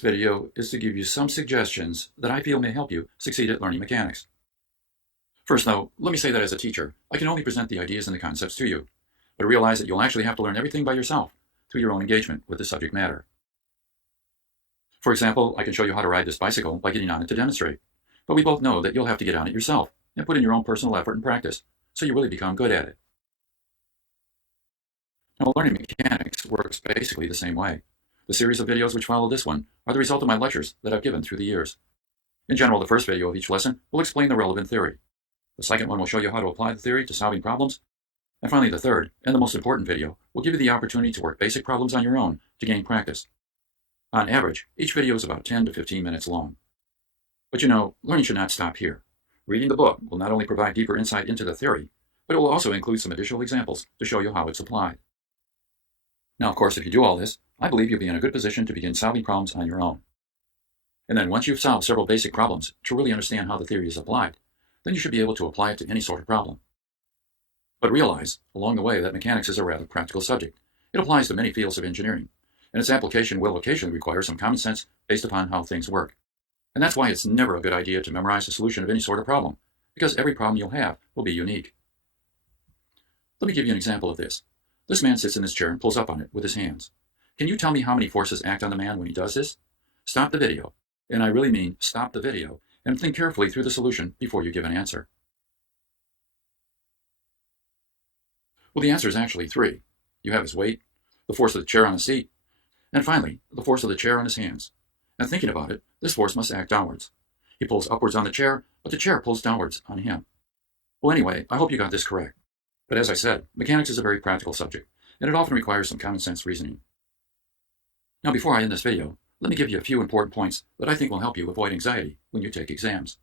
This video is to give you some suggestions that I feel may help you succeed at learning mechanics. First though, let me say that as a teacher, I can only present the ideas and the concepts to you, but realize that you'll actually have to learn everything by yourself through your own engagement with the subject matter. For example, I can show you how to ride this bicycle by getting on it to demonstrate, but we both know that you'll have to get on it yourself and put in your own personal effort and practice, so you really become good at it. Now, learning mechanics works basically the same way. The series of videos which follow this one are the result of my lectures that I've given through the years. In general, the first video of each lesson will explain the relevant theory. The second one will show you how to apply the theory to solving problems. And finally, the third, and the most important video, will give you the opportunity to work basic problems on your own to gain practice. On average, each video is about 10 to 15 minutes long. But you know, learning should not stop here. Reading the book will not only provide deeper insight into the theory, but it will also include some additional examples to show you how it's applied. Now, of course, if you do all this, I believe you'll be in a good position to begin solving problems on your own. And then once you've solved several basic problems to really understand how the theory is applied, then you should be able to apply it to any sort of problem. But realize, along the way, that mechanics is a rather practical subject. It applies to many fields of engineering, and its application will occasionally require some common sense based upon how things work. And that's why it's never a good idea to memorize the solution of any sort of problem, because every problem you'll have will be unique. Let me give you an example of this. This man sits in this chair and pulls up on it with his hands. Can you tell me how many forces act on the man when he does this? Stop the video, and I really mean stop the video, and think carefully through the solution before you give an answer. Well, the answer is actually 3. You have his weight, the force of the chair on the seat, and finally, the force of the chair on his hands. And thinking about it, this force must act downwards. He pulls upwards on the chair, but the chair pulls downwards on him. Well, anyway, I hope you got this correct. But as I said, mechanics is a very practical subject, and it often requires some common sense reasoning. Now, before I end this video, let me give you a few important points that I think will help you avoid anxiety when you take exams.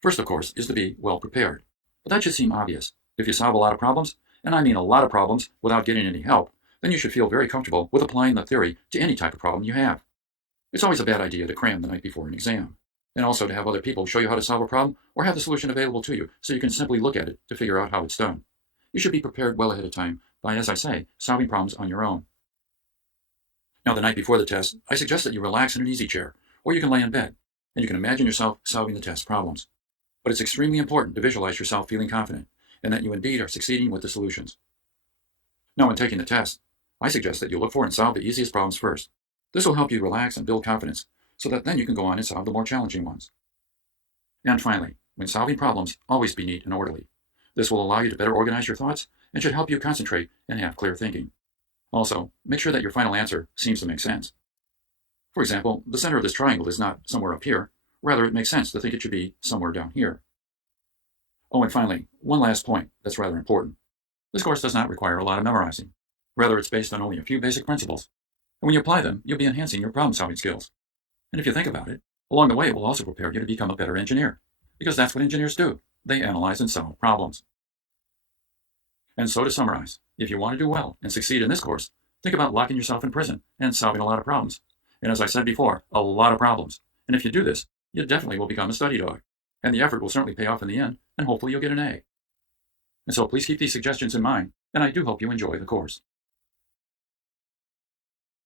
First, of course, is to be well prepared. But that should seem obvious. If you solve a lot of problems, and I mean a lot of problems, without getting any help, then you should feel very comfortable with applying the theory to any type of problem you have. It's always a bad idea to cram the night before an exam, and also to have other people show you how to solve a problem or have the solution available to you so you can simply look at it to figure out how it's done. You should be prepared well ahead of time by, as I say, solving problems on your own. Now, the night before the test, I suggest that you relax in an easy chair, or you can lay in bed, and you can imagine yourself solving the test problems. But it's extremely important to visualize yourself feeling confident, and that you indeed are succeeding with the solutions. Now, when taking the test, I suggest that you look for and solve the easiest problems first. This will help you relax and build confidence, so that then you can go on and solve the more challenging ones. And finally, when solving problems, always be neat and orderly. This will allow you to better organize your thoughts and should help you concentrate and have clear thinking. Also, make sure that your final answer seems to make sense. For example, the center of this triangle is not somewhere up here. Rather, it makes sense to think it should be somewhere down here. Oh, and finally, one last point that's rather important. This course does not require a lot of memorizing. Rather, it's based on only a few basic principles. And when you apply them, you'll be enhancing your problem-solving skills. And if you think about it, along the way it will also prepare you to become a better engineer. Because that's what engineers do. They analyze and solve problems. And so to summarize, if you want to do well and succeed in this course, think about locking yourself in prison and solving a lot of problems. And as I said before, a lot of problems. And if you do this, you definitely will become a study dog. And the effort will certainly pay off in the end, and hopefully you'll get an A. And so please keep these suggestions in mind, and I do hope you enjoy the course.